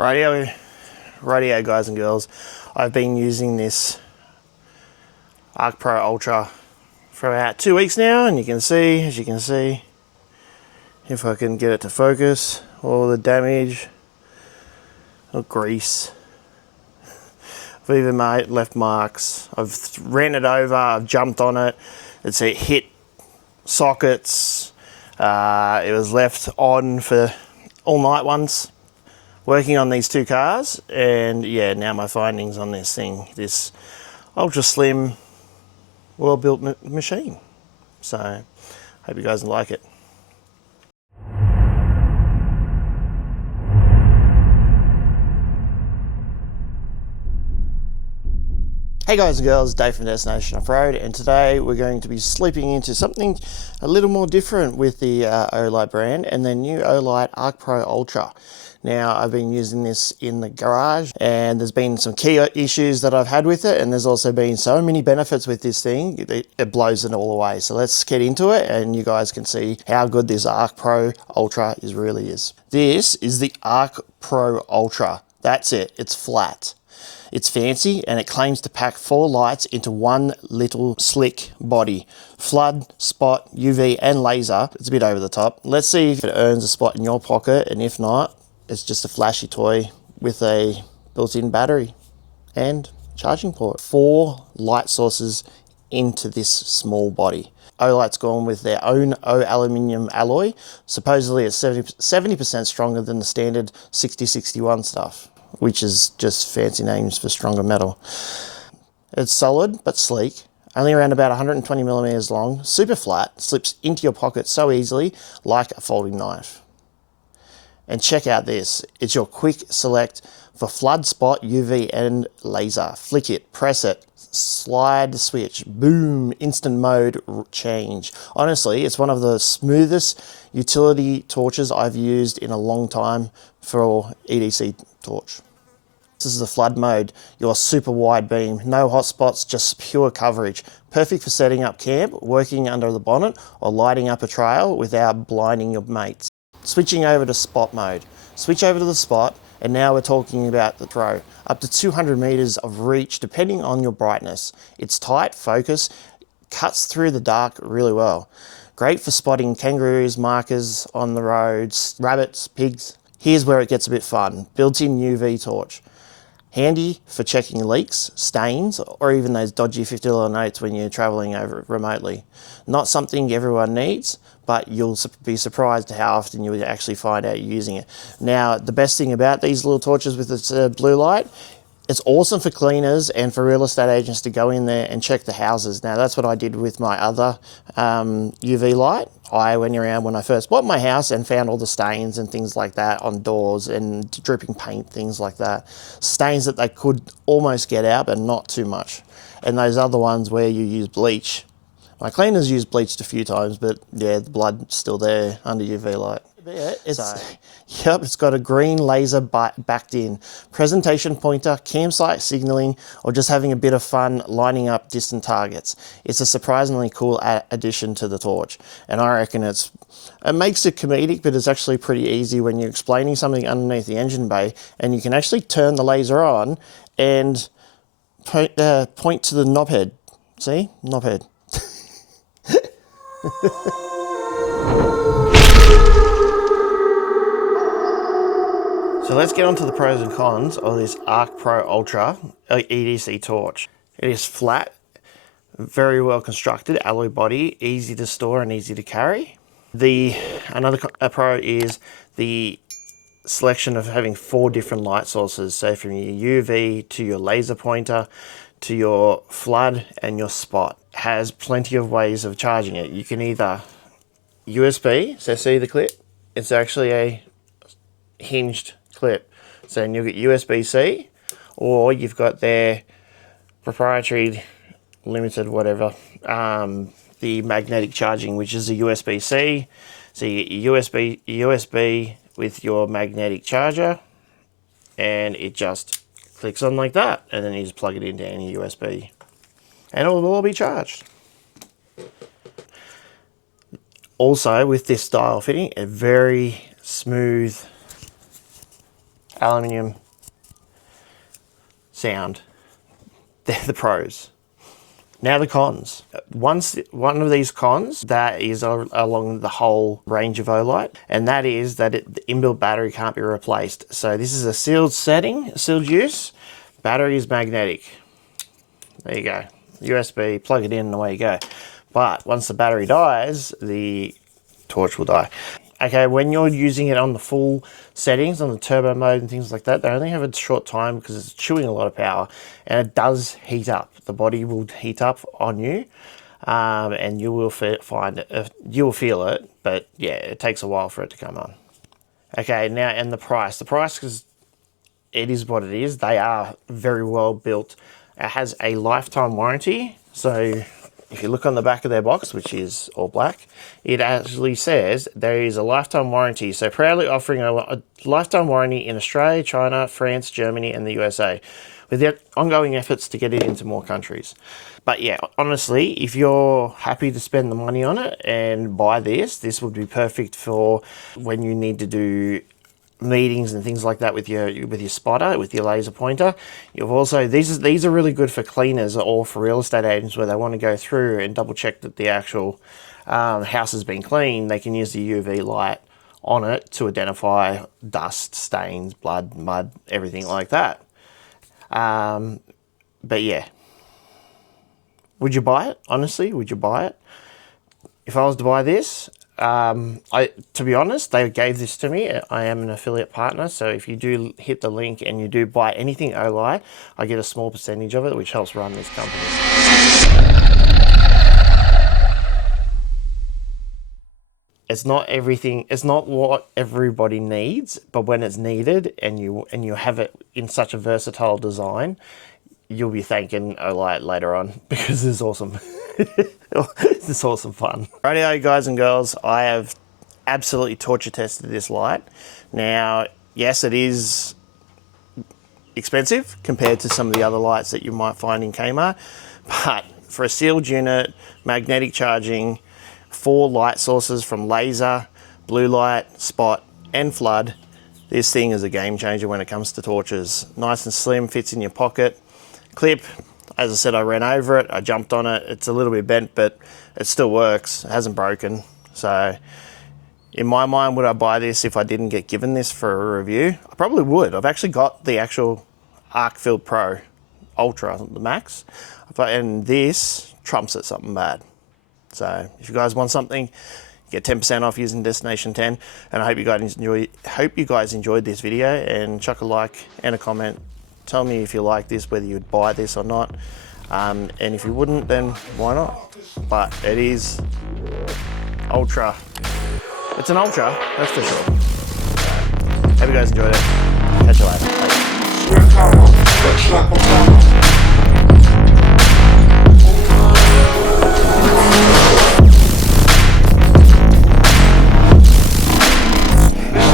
Radio guys and girls, I've been using this Arc Pro Ultra for about 2 weeks now, and as you can see, if I can get it to focus, all the damage, or grease. I've even left marks. I've ran it over, I've jumped on it, it's hit sockets, it was left on for all night once, working on these two cars, and yeah, now my findings on this thing, this ultra slim, well-built machine. So, hope you guys like it. Hey guys and girls, Dave from Destination Off-Road, and today we're going to be sleeping into something a little more different with the Olight brand and their new Olight Arc Pro Ultra. Now, I've been using this in the garage, and there's been some key issues that I've had with it, and there's also been so many benefits with this thing, it blows it all away. So let's get into it, and you guys can see how good this Arc Pro Ultra really is. This is the Arc Pro Ultra. That's it, it's flat. It's fancy, and it claims to pack 4 lights into one little slick body. Flood, spot, UV and laser. It's a bit over the top. Let's see if it earns a spot in your pocket, and if not, it's just a flashy toy with a built-in battery and charging port. 4 light sources into this small body. Olight's gone with their own aluminium alloy. Supposedly it's 70% stronger than the standard 6061 stuff, which is just fancy names for stronger metal. It's solid but sleek, only around about 120 millimeters long, super flat, slips into your pocket so easily, like a folding knife. And check out this, it's your quick select for flood, spot, UV and laser. Flick it, press it, slide the switch, boom, instant mode change. Honestly, it's one of the smoothest utility torches I've used in a long time for EDC torch. This is the flood mode, your super wide beam, no hot spots, just pure coverage. Perfect for setting up camp, working under the bonnet, or lighting up a trail without blinding your mates. Switching over to spot mode. Switch over to the spot, and now we're talking about the throw. Up to 200 meters of reach depending on your brightness. It's tight, focus, cuts through the dark really well. Great for spotting kangaroos, markers on the roads, rabbits, pigs. Here's where it gets a bit fun. Built-in UV torch. Handy for checking leaks, stains, or even those dodgy $50 notes when you're traveling over remotely. Not something everyone needs, but you'll be surprised how often you would actually find out you're using it. Now, the best thing about these little torches with its blue light, it's awesome for cleaners and for real estate agents to go in there and check the houses. Now, that's what I did with my other UV light. I went around when I first bought my house and found all the stains and things like that on doors and dripping paint, things like that. Stains that they could almost get out, but not too much. And those other ones where you use bleach. My cleaners used bleached a few times, but yeah, the blood's still there under UV light. Yeah, it's got a green laser backed in. Presentation pointer, campsite signaling, or just having a bit of fun lining up distant targets. It's a surprisingly cool addition to the torch. And I reckon it makes it comedic, but it's actually pretty easy when you're explaining something underneath the engine bay, and you can actually turn the laser on and point to the knobhead. See? Knobhead. So let's get on to the pros and cons of this Arc Pro Ultra EDC torch. It is flat, very well constructed, alloy body, easy to store and easy to carry. Another pro is the selection of having 4 different light sources. So from your UV to your laser pointer to your flood and your spot. Has plenty of ways of charging it. You can either USB, so see the clip? It's actually a hinged clip. So you'll get USB-C, or you've got their proprietary limited whatever, the magnetic charging, which is a USB-C. So you get USB with your magnetic charger, and it just clicks on like that, and then you just plug it into any USB, and it will all be charged. Also, with this style fitting, a very smooth aluminium, sound. They're the pros. Now the cons. One of these cons that is along the whole range of Olight, and that is that the inbuilt battery can't be replaced. So this is a sealed setting, sealed use. Battery is magnetic. There you go. USB, plug it in and away you go. But once the battery dies, the torch will die. Okay, when you're using it on the full settings, on the turbo mode and things like that, they only have a short time because it's chewing a lot of power, and it does heat up. The body will heat up on you, and you will you'll feel it, but yeah, it takes a while for it to come on. Okay, now, and the price. The price, because it is what it is. They are very well built. It has a lifetime warranty, so if you look on the back of their box, which is all black, it actually says there is a lifetime warranty. So proudly offering a lifetime warranty in Australia, China, France, Germany, and the USA, with the ongoing efforts to get it into more countries. But yeah, honestly, if you're happy to spend the money on it and buy this would be perfect for when you need to do meetings and things like that with your spotter, with your laser pointer. You've also, these are really good for cleaners or for real estate agents where they want to go through and double check that the actual house has been cleaned. They can use the UV light on it to identify dust, stains, blood, mud, everything like that. But yeah, would you buy it? Honestly, would you buy it? If I was to buy this, to be honest, they gave this to me. I am an affiliate partner, so if you do hit the link and you do buy anything Olight, I get a small percentage of it, which helps run this company. It's not everything, it's not what everybody needs, but when it's needed and you have it in such a versatile design, you'll be thanking Olight later on, because it's awesome. It's awesome fun. Rightio, guys and girls, I have absolutely torture tested this light. Now, yes, it is expensive compared to some of the other lights that you might find in Kmart, but for a sealed unit, magnetic charging, 4 light sources from laser, blue light, spot, and flood, this thing is a game changer when it comes to torches. Nice and slim, fits in your pocket. Clip, as I said, I ran over it, I jumped on it. It's a little bit bent, but it still works. It hasn't broken. So in my mind, would I buy this if I didn't get given this for a review? I probably would. I've actually got the actual ArcField Pro Ultra, the Max, and this trumps it something bad. So if you guys want something, get 10% off using Destination 10. And I hope you guys enjoyed this video, and chuck a like and a comment. Tell me if you like this, whether you'd buy this or not. And if you wouldn't, then why not? But it is Ultra. It's an Ultra, that's for sure. Hope you guys enjoyed it. Catch you later.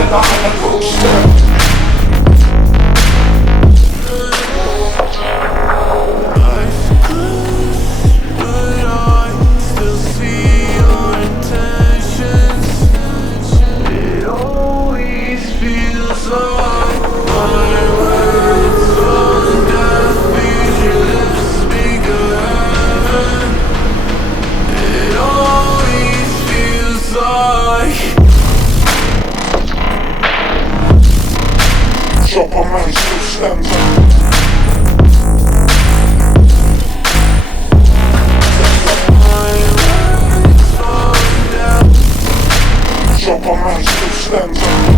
Bye. Drop a man still stands up. Drop a man still stands up.